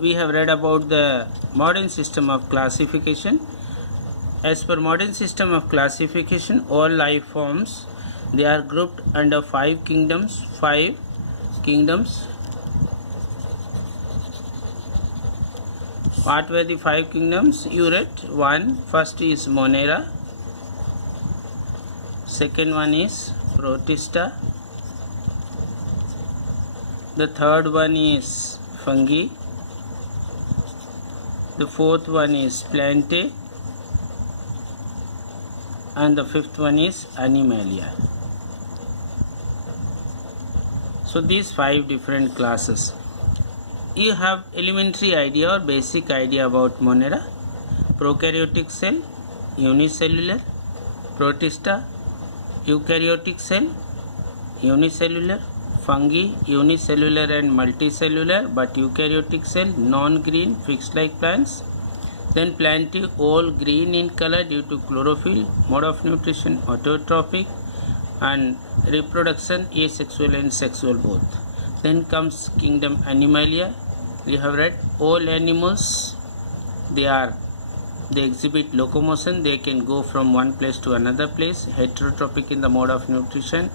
We have read about the modern system of classification. As per modern system of classification, all life forms, they are grouped under five kingdoms. What were the five kingdoms? You read. First is Monera. Second one is Protista. The third one is Fungi. The fourth one is Plantae. And the fifth one is Animalia. So these five different classes. You have elementary idea or basic idea about Monera. Prokaryotic cell, unicellular. Protista, eukaryotic cell, unicellular. Fungi, unicellular and multicellular, but eukaryotic cell, non-green, fixed like plants. Then Plantae, all green in color due to chlorophyll. Mode of nutrition, autotrophic, and reproduction, asexual and sexual both. Then comes kingdom Animalia. We have read all animals, they exhibit locomotion, they can go from one place to another place. Heterotrophic in the mode of nutrition,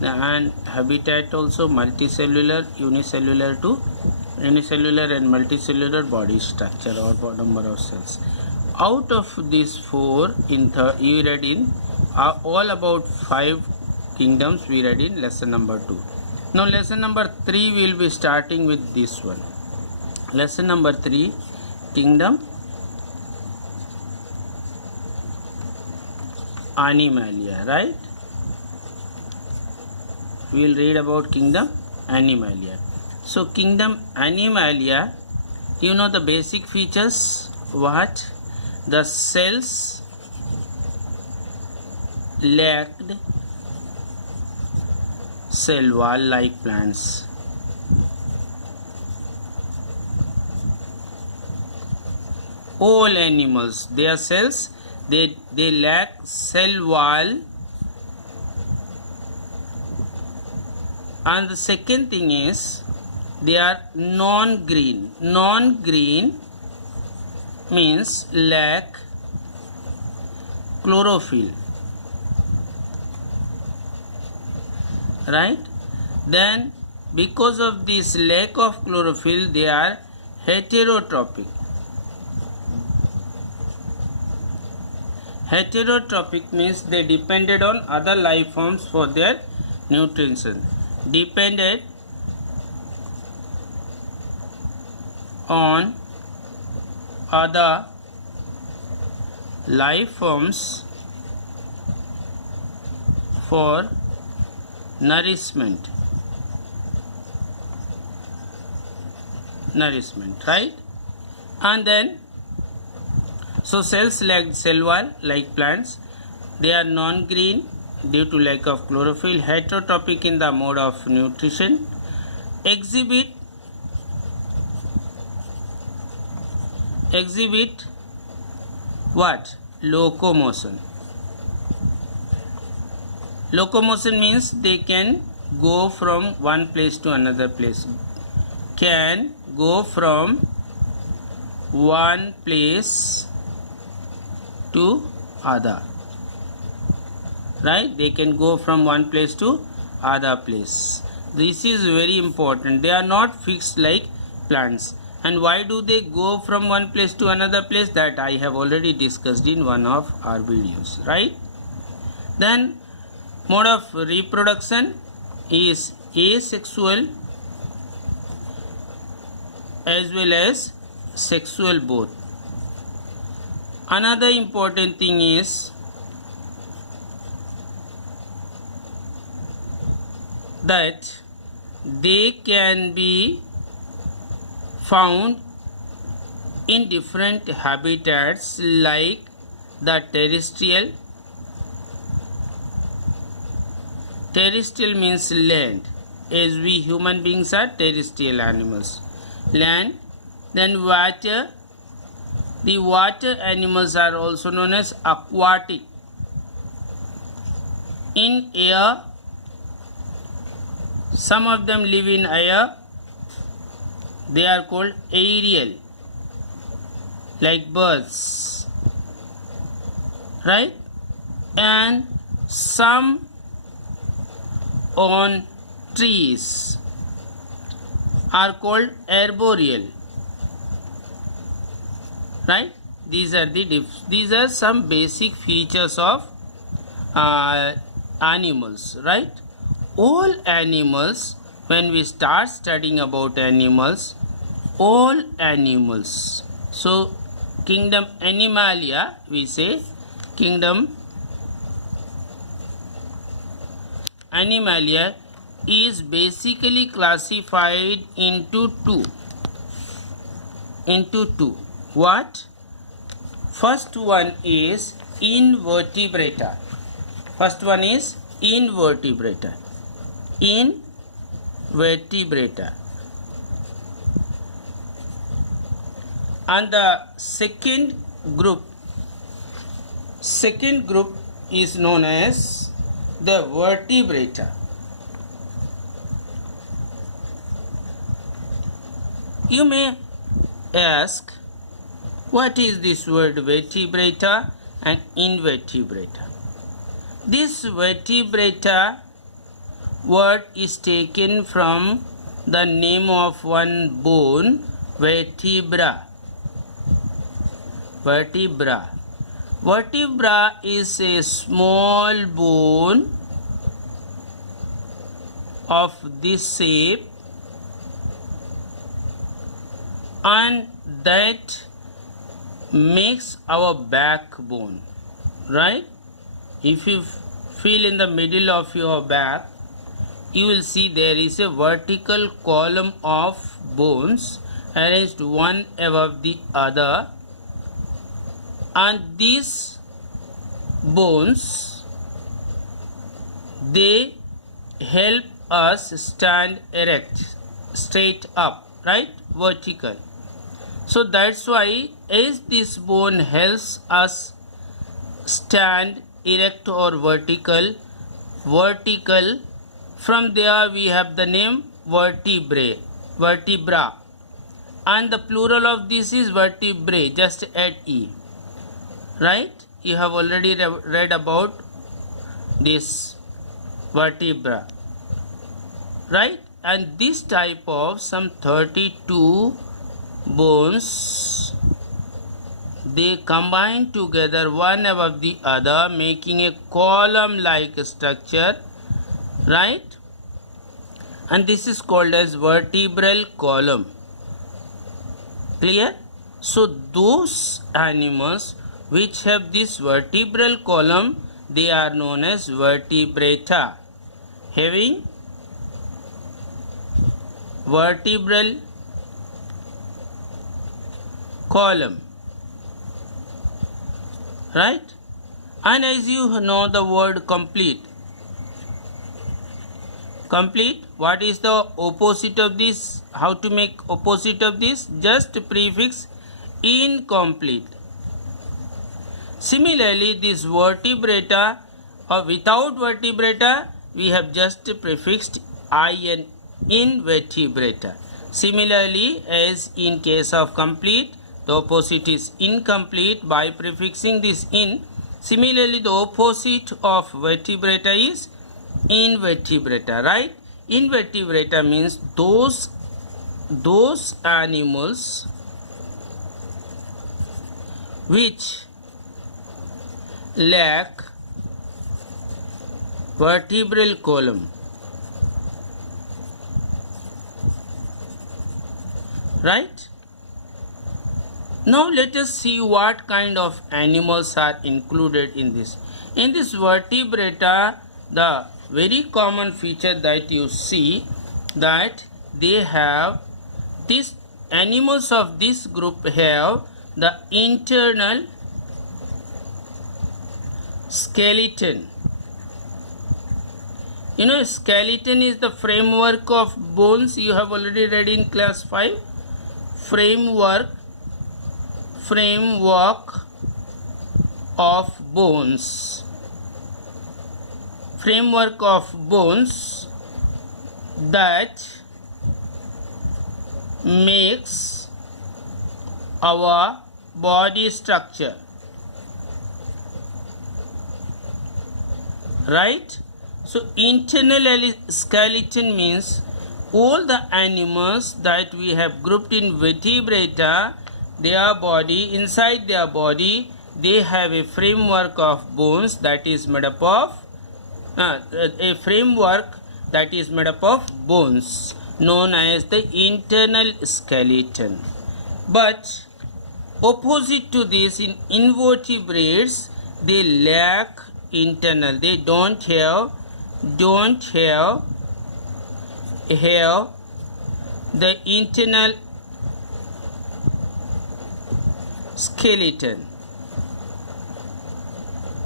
and habitat also multicellular, unicellular and multicellular body structure or number of cells. Out of these four, you read in all about five kingdoms. We read in lesson number 2. Now lesson number 3 we will be starting with this one. Lesson number 3, kingdom Animalia, right? We will read about kingdom Animalia. So kingdom Animalia, you know the basic features. What? The cells lacked cell wall like plants. All animals, their cells, they lack cell wall. And the second thing is they are non-green. Non-green means lack chlorophyll, right? Then because of this lack of chlorophyll, they are heterotrophic. Heterotrophic means they depended on other life forms for their nutrition. Depended on other life forms for nourishment, right? And then so cells lack cell wall like plants. They are non-green due to lack of chlorophyll. Heterotrophic in the mode of nutrition. Exhibit what? Locomotion. Locomotion means they can go from one place to another place. Can go from one place to other, right? They can go from one place to other place. This is very important. They are not fixed like plants. And why do they go from one place to another place? That I have already discussed in one of our videos, right? Then mode of reproduction is asexual as well as sexual both. Another important thing is that they can be found in different habitats like the terrestrial. Terrestrial means land, as we human beings are terrestrial animals. Land. Then water. The water animals are also known as aquatic. In air, some of them live in air, they are called aerial, like birds, right? And some on trees are called arboreal, right? These are some basic features of animals, right? All animals, when we start studying about animals, all animals, so kingdom Animalia, we say kingdom Animalia is basically classified into two. What? First one is invertebrata. Invertebrata. And the second group is known as the vertebrata. You may ask, what is this word vertebrata and invertebrata? This vertebrata word is taken from the name of one bone, vertebra. Vertebra is a small bone of this shape, and that makes our backbone, right? If you feel in the middle of your back, you will see there is a vertical column of bones arranged one above the other, and these bones, they help us stand erect, straight up, right? Vertical. So that's why as this bone helps us stand erect or vertical, from there we have the name vertebra, and the plural of this is vertebrae, just add e, right? You have already read about this vertebra, right? And this type of some 32 bones, they combine together one above the other, making a column like structure, right? And this is called as vertebral column. Clear? So those animals which have this vertebral column, they are known as vertebrata, having vertebral column, right? And as you know the word complete, what is the opposite of this? How to make opposite of this? Just prefix incomplete. Similarly, this vertebrata or without vertebrata, we have just prefixed in, invertebrata. Similarly, as in case of complete, the opposite is incomplete by prefixing this in. Similarly, the opposite of vertebrata is invertebrata, right? Invertebrata means those animals which lack vertebral column, right? Now let us see what kind of animals are included in this. In this vertebrata, the very common feature that you see, that they have, these animals of this group have the internal skeleton. You know, skeleton is the framework of bones. You have already read in class 5. Framework of bones. Framework of bones that makes our body structure, right? So internal skeleton means all the animals that we have grouped in vertebrata, their body, inside their body they have a framework of bones that is made up of bones known as the internal skeleton. But opposite to this, in invertebrates they lack internal, they don't have the internal skeleton.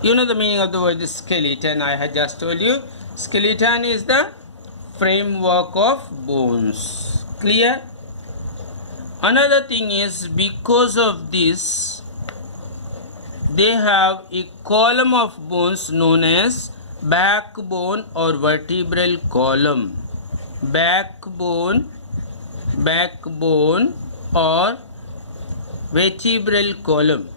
You know the meaning of the word skeleton. I had just told you. Skeleton is the framework of bones. Clear? Another thing is, because of this, they have a column of bones known as backbone or vertebral column. Backbone or vertebral column.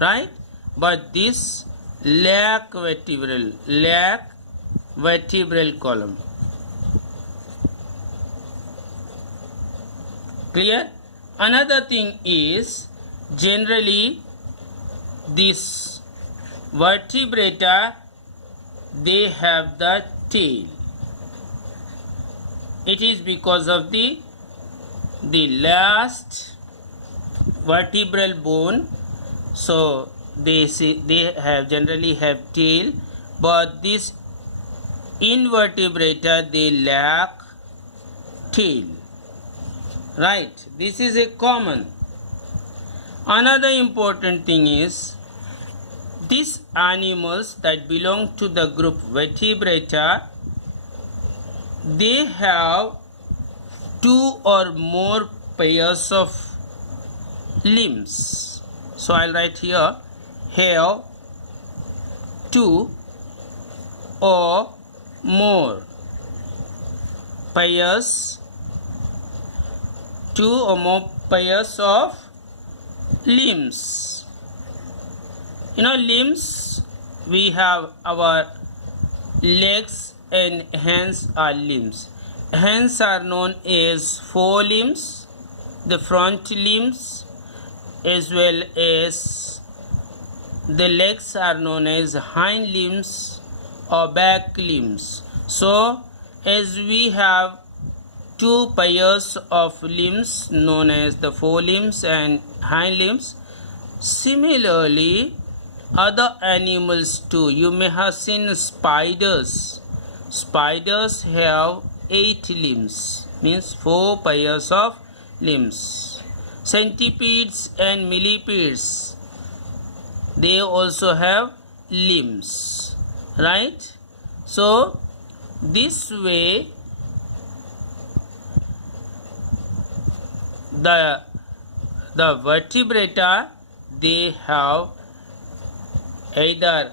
Right? But this lack vertebral column. Clear? Another thing is, generally this vertebrata, they have the tail. It is because of the last vertebral bone, so they generally have tail, but this invertebrata they lack tail. Right? This is a common. Another important thing is, these animals that belong to the group vertebrata, they have 2 or more pairs of limbs. So I'll write here, have 2 or more pairs, 2 or more pairs of limbs. You know, limbs, we have our legs and hands are limbs. Hands are known as forelimbs, the front limbs, as well as the legs are known as hind limbs or back limbs. So as we have 2 pairs of limbs known as the forelimbs and hind limbs, similarly other animals too. You may have seen spiders. Spiders have 8 limbs, means 4 pairs of limbs. Centipedes and millipedes, they also have limbs, right? So this way the vertebrata, they have either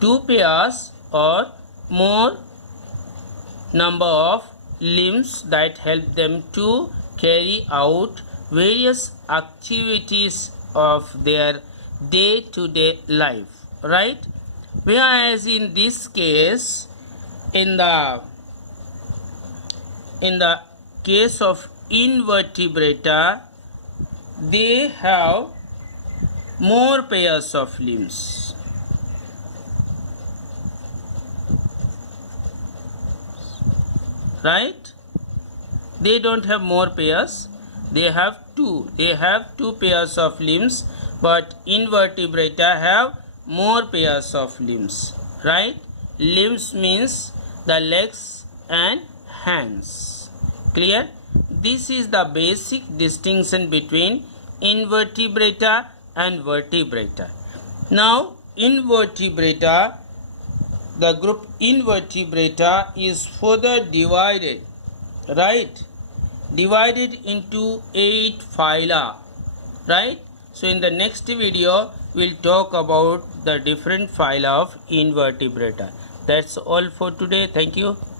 2 pairs or more number of limbs that help them to carry out various activities of their day-to-day life, right? Whereas in this case, in the case of invertebrata, they have more pairs of limbs. Right? They don't have more pairs, they have 2. They have 2 pairs of limbs, but invertebrata have more pairs of limbs. Right? Limbs means the legs and hands. Clear? This is the basic distinction between invertebrata and vertebrata. Now, invertebrata, the group invertebrata is further divided, right? Divided into 8 phyla, right? So in the next video, we'll talk about the different phyla of invertebrata. That's all for today. Thank you.